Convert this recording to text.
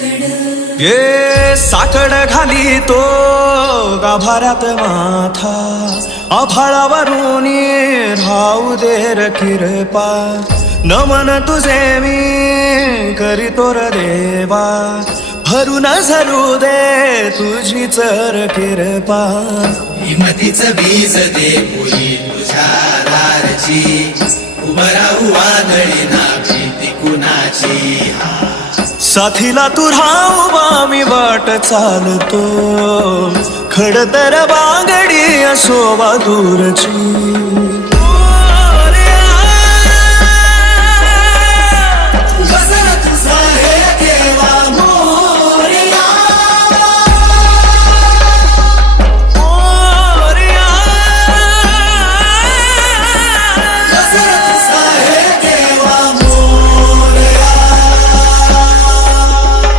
ये साकड घाली तो गाभाऱ्यात माथा, आभाळावरून राहू दे र किरपा, नमन तुझे मी करीतो र देवा, भरून झरू दे तुझी चर किरपा. हिमतीचं बीज दे पुरी तुझ्या दारची, उभं राहू वादळी ना भीती कुणाची. साथीला तू राहू मी वाट चालतो, खडतर बांगडी असो दूरची.